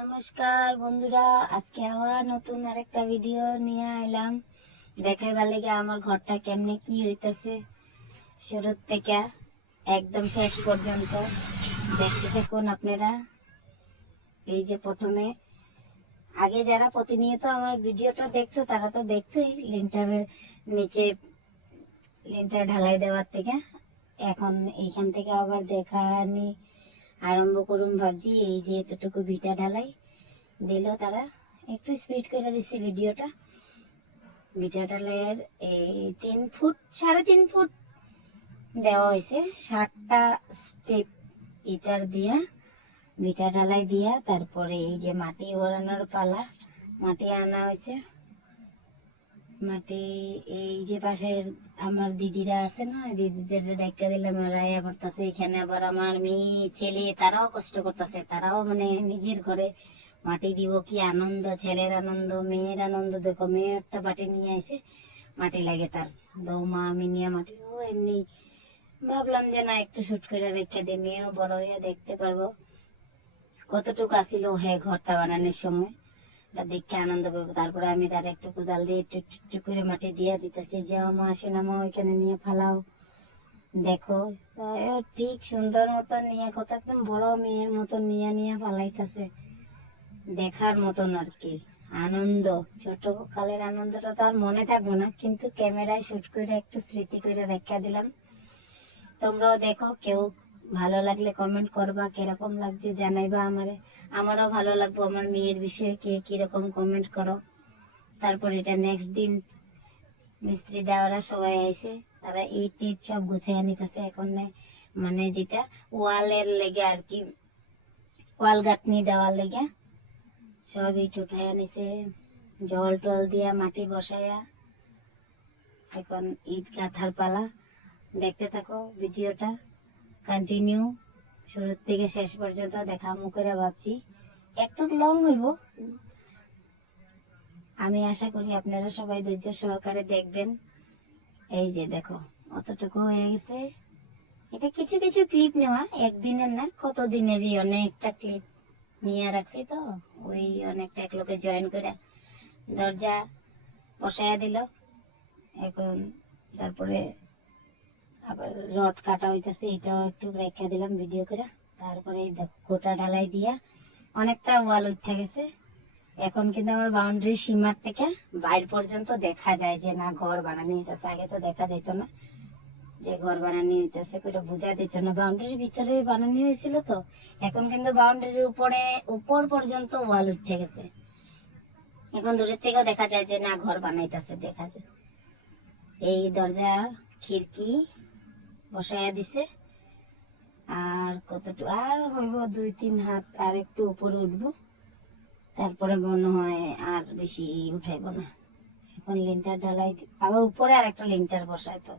নমস্কার বন্ধুরা, আজকে আবার নতুন আরেকটা ভিডিও নিয়ে আইলাম দেখাইবার লাগে আমার ঘরটা কেমনে কি হইতাছে। শুরু থেকে একদম শেষ পর্যন্ত দেখতে থাকুন আপনারা। এই যে প্রথমে আগে যারা প্রতিনিয়ত আমার ভিডিওটা দেখছো তারা তো দেখছোই, লিন্টারের নিচে লিন্টার ঢালাই দেওয়ার থেকে। এখন এইখান থেকে আবার দেখানি আরম্ভ করুন ভাবছি। এই যে এতটুকু ভিটা ঢালাই দিল তারা, একটু স্পিড করে দিচ্ছে ভিডিওটা। ভিটা ঢালাইয়ের এই 3 ফুট 3.5 ফুট দেওয়া হয়েছে, 60টা স্টেপ ইটার দিয়া ভিটা ঢালাই দিয়া। তারপরে এই যে মাটি ভরানোর পালা, মাটি আনা হয়েছে। মাটি এই যে পাশের আমার দিদিরা আছে না, দিদিদের ডাক্কা দিলাম, ওরা ইয়া করতেছে। এখানে আবার আমার মেয়ে ছেলে তারাও কষ্ট করতেছে, তারাও মানে নিজের ঘরে মাটি দিব, কি আনন্দ, ছেলের আনন্দ, মেয়ের আনন্দ। দেখো মেয়ে একটা বাটি নিয়ে আসে, মাটি লাগে তার দৌমা, আমি নিয়ে মাটি ও এমনি ভাবলাম যে না একটু শুট করে রেখে দে, মেয়েও বড় হইয়া দেখতে পারবো কতটুকু আসিল হ্যাঁ ঘরটা বানানোর সময়, দেখে আনন্দ পাবো। তারপরে আমি তার একটু কোদাল দিয়ে একটু একটু একটু করে মাটি দিয়ে দিতেছি, যে মা আসে মা ওইখানে নিয়ে ফালাও। দেখো ঠিক সুন্দর মতন নিয়ে, কত একদম বড় মেয়ের মতন নিয়ে নিয়ে ফালাইতেছে, দেখার মতন আর কি আনন্দ। ছোট কালের আনন্দটা তো আর মনে থাকবো না, কিন্তু ক্যামেরায় শুট করে একটু স্মৃতি করে রেখে দিলাম। তোমরাও দেখো, কেউ ভালো লাগলে কমেন্ট করবা, কিরকম লাগছে জানাইবা আমারে, আমারও ভালো লাগবো আমার মেয়ের বিষয়ে কে কিরকম কমেন্ট করো। তারপর এটা নেক্সট দিন মিস্ত্রি দেওয়ারা সবাই আইছে, তারা ইট টিট সব গুছিয়ে নিতেছে এখন। মানে যেটা ওয়ালের লেগে আর কি, ওয়াল গাঁথনি দেওয়ার লেগে সব ইট উঠাইয়া নিছে, জল টল দিয়া মাটি বসাইয়া এখন ইট গাঁথার পালা। দেখতে থাকো ভিডিওটা কন্টিনিউ, শুরু থেকে শেষ পর্যন্ত দেখামু করে ভাবছি। একটু লং হইব, আমি আশা করি আপনারা সবাই ধৈর্য সহকারে দেখবেন। এই যে দেখো অতটুকু হয়ে গেছে। এটা কিছু কিছু ক্লিপ নেওয়া, একদিনের না কত দিনেরই অনেকটা ক্লিপ নিয়ে রাখছি, তো ওই অনেকটা এক লোকে জয়েন করে দরজা বসাইয়া দিল এখন। তারপরে আবার রড কাটা হইতেছে, এটাও একটু রেখে দিলাম ভিডিও করে। তারপরে এই দেখো গোটা ঢালাই দিয়া অনেকটা ওয়াল উঠে গেছে। এখন কিন্তু আমার বাউন্ডারি সীমার থেকে বাইর পর্যন্ত দেখা যায় যে না ঘর বানানো হইতেছে। আগে তো দেখা যাইতো না যে ঘর বানানো হইতেছে, ওটা বোঝা দিত না, বাউন্ডারির ভিতরে বানানো হয়েছিল তো। এখন কিন্তু বাউন্ডারির উপরে উপর পর্যন্ত ওয়াল উঠে গেছে, এখন দূরের থেকেও দেখা যায় যে না ঘর বানাইতেছে, দেখা যায়। এই দরজা খিড়কি বসাইয়া দিছে, আর কতটুকু আর হইব 2-3 হাত, আর একটু উপরে উঠবো, তারপরে মনে হয় আর বেশি উঠাইব না। এখন লিন্টার ঢালাই আবার উপরে আর একটা লিন্টার বসায়, তো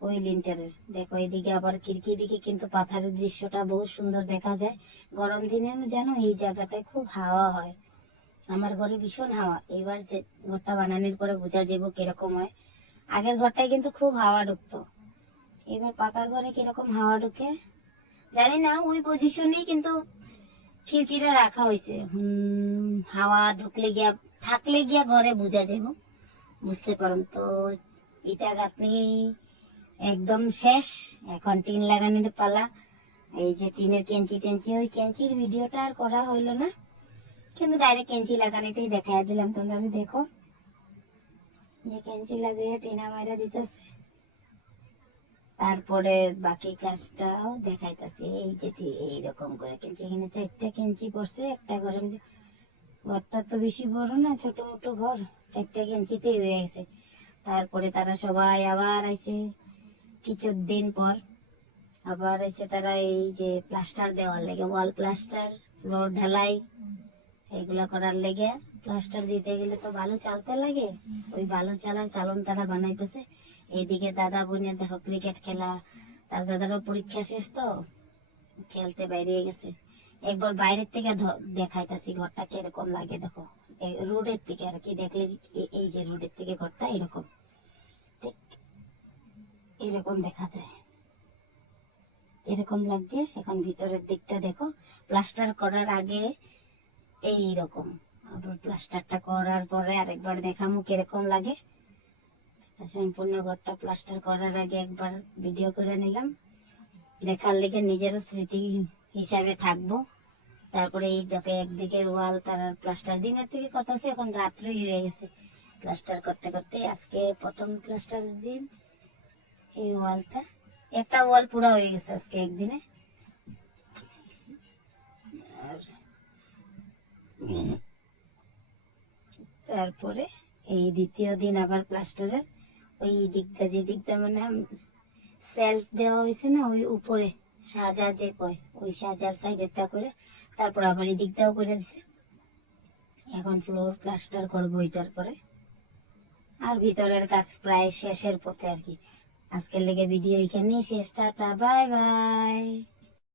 ওই লিন্টারের দেখো এদিকে আবার খিড়কি দিকে কিন্তু পাথারের দৃশ্যটা বহুত সুন্দর দেখা যায়। গরম দিনে জানো এই জায়গাটায় খুব হাওয়া হয়, আমার ঘরে ভীষণ হাওয়া। এবার যে ঘরটা বানানোর পরে বোঝা যাবো কিরকম হয়। আগের ঘরটায় কিন্তু খুব হাওয়া ঢুকতো, এবার পাকা ঘরে কিরকম হাওয়া ঢুকে জানি না। ওই পজিশনেই কিন্তু খিড়কিটা রাখা হয়েছে, হাওয়া ঢুকলে গিয়া থাকলে গিয়া ঘরে বোঝা যাবো, বুঝতে পারুন তো। ইটা গাঁথনি একদম শেষ, এখন টিন লাগানোর পালা। এই যে টিনের কেঞ্চি টেঞ্চি, ওই কেঞ্চির ভিডিওটা আর করা হইলো না, কিন্তু ডাইরেক্ট কেঞ্চি লাগানোটাই দেখাই দিলাম। তোমরা দেখো যে কেঞ্চি লাগিয়ে টিনা মাইরা দিতেছে, তারপরে বাকি কাজটাও দেখাইতেছে। এই যে এইরকম করে কেঞ্চি, এখানে 4টা কেঞ্চি পড়ছে একটা ঘরের মধ্যে। ঘরটা তো বেশি বড় না, ছোট মোটো ঘর, 4টা কেঞ্চিতেই হয়ে গেছে। তারপরে তারা সবাই আবার আইছে কিছুদিন পর, আবার এসে তারা এই যে প্লাস্টার দেওয়ার লেগে, ওয়াল প্লাস্টার, ফ্লোর ঢালাই, এগুলা করার লেগে। প্লাস্টার দিতে গেলে তো বালু চালতে লাগে, ওই বালু চালার চালন তারা বানাইতেছে। এইদিকে দাদা বোনের দেখো ক্রিকেট খেলা, তার দাদারও পরীক্ষা শেষ তো খেলতে বাইরে গেছে। একবার বাইরের থেকে দেখাইতেছি ঘরটা কিরকম লাগে, দেখো রোডের থেকে আর কি দেখলে, এই যে রোডের থেকে ঘরটা এরকম, ঠিক এরকম দেখা যায়, এরকম লাগছে। এখন ভিতরের দিকটা দেখো, প্লাস্টার করার আগে এই রকম। আবার প্লাস্টারটা করার পরে আরেকবার দেখামু কিরকম লাগে। সম্পূর্ণ ঘরটা প্লাস্টার করার আগে একবার ভিডিও করে নিলাম, দেখার লেগে নিজেরও স্মৃতি হিসাবে থাকবো। তারপরে এই দেখে একদিকে ওয়াল তার প্লাস্টার দিনের থেকে কথা আছে, এখন রাত্রই হয়ে গেছে প্লাস্টার করতে করতে। আজকে প্রথম প্লাস্টারের দিন। এই ওয়ালটা, একটা ওয়াল পুরো হয়ে গেছে আজকে একদিনে। আর তারপরে এই দ্বিতীয় দিন আবার প্লাস্টারের ওই দিকটা, যে দিকটা মানে সেলফ দেওয়া হয়েছে না, ওই উপরে সাজা যে কয়, ওই সাজার সাইডেরটা করে তারপর আবার এই দিকটাও করে দিছে। এখন ফ্লোর প্লাস্টার করবো এটার পরে। আর ভিতরের কাজ প্রায় শেষের পথে আর কি। আজকের লেগে ভিডিও এখানেই শেষ। Tata, bye bye.